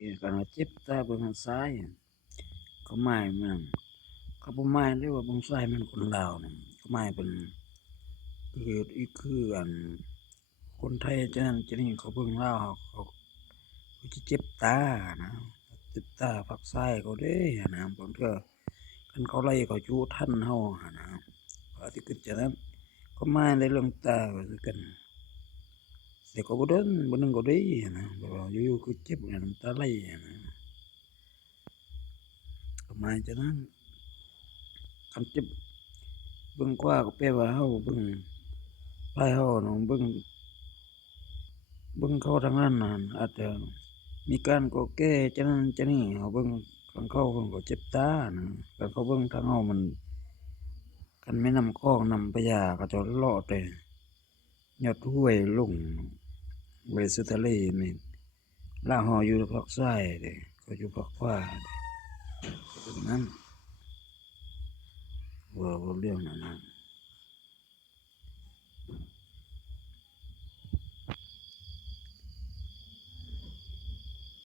กันว่าเจ็บตาเบิ่งทางซ้ายเขาหมายมันเขาบ่หมายเลยว่าเบิ่งซ้ายมันคนลาวนี่เขาหมายเป็นคือคนไทยจะนั้นจะนี้เขาเบิ่งลาวเขาสิเจ็บตานะเจ็บตาฝั่งซ้ายเขาเด้หั้นนะบางเทื่อคันเขาไล่เขาอยู่ทันเฮาหั้นนะเขาสิคิดจังนั้นเขาหมายในเรื่องตาว่าคือกันแต่ก็บ่นึงก็ได้หั้นนะแบบว่าอยู่ๆคือเจ็บน้ำตาไหลหั้นนะเขาหมายจังนั้นคันเจ็บ เบิ่งกว่าก็แปลว่าเฮาเบิ่งภายเฮาเนาะเบิ่งเขาทางนั้นน่ะอาจจะมีการก่อแก้จะนั้นจะนี้เฮาเบิ่งทางเขาเพิ่นก็เจ็บตานะแต่เขาเบิ่งทางเฮามันคันแม่น้ำคลองน้ำพระยาเขาเจ้าเลาะแต่ยอดห้วยลงไปสู่ทะเลนี่ลาวเฮาอยู่ภาคซ้ายเด้เขาอยู่ภาคขวาเด้ตรงนั้นว่าเรื่องนั้นน่ะ